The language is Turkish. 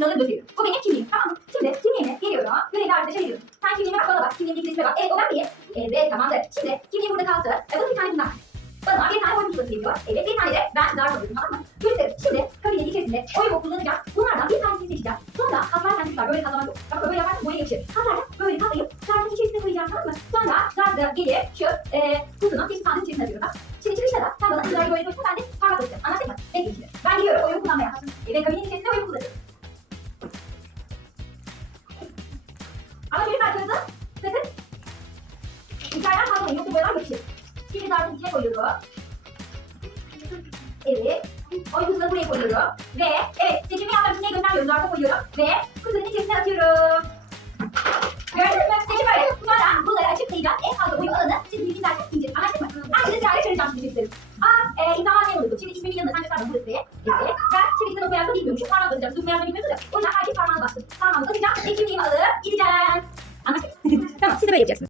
bunları gösteriyorum. Bu benim kimliğim tamam mı? Şimdi kimliğime geliyorum. Görevli arkadaşa veriyorum. Sen kimliğime bak bana bak. Kimliğimdeki resme bak. Evet o ben miyim? Evet tamamdır. Şimdi kimliğim burada kalsın. E, bana bir tane bundan. Bana bir tane oy pusulası geliyor. Evet bir tane de ben zarf alıyorum tamam mı? Gösterim. Şimdi kabinenin içerisinde oy kullanacağım. Bunlardan bir tanesini seçeceğim. Sonra katlarken tutar. Böyle katlamak yok. Bak böyle yaparsan boya yakışır. Katlarken böyle katlayıp zarfın içerisine koyacağım tamam mı? Sonra zarfı gelip şu e, kutunun seçim sandığın içerisine atıyorum. Şimdi çıkışta da sen bana imzayı böyle koysun ben de parmak basacağım. Anlaştık mı? Bekle şimdi. Ben gidiyorum oyunu kullanmaya. Evet kabinenin içerisinde Ama çocuk arkanızı sakın içeriden kalmayın yoksa boyalar yapışır. Şimdi zarfın içine koyuyorum. Evet. Oy kutusunu buraya koyuyorum. Ve evet seçimi yaptığım için göstermiyorum. Zarfa koyuyorum. Ve kutunun içerisine atıyorum. Gördünüz mü? Seçim böyle. Sonra bunları açıklayacağım. En fazla oyu alanı bir zaten indir. Anlaştık mı? Herkese çare çaracağım şimdi çocuklarım. Aa, e, imzalar ne oluyordu? Şimdi ismimin yanında sen gösterdin burası. Evet. Ben şimdi sen okuyarsa bilmiyormuşum. Parmak basacağım. Siz okuyarsa bilmiyorsunuz ya. O yüzden herkes parmağını bastı. Parmağımı basacağım. Ve kimliğimi alıp gideceğim. Anlaştık? tamam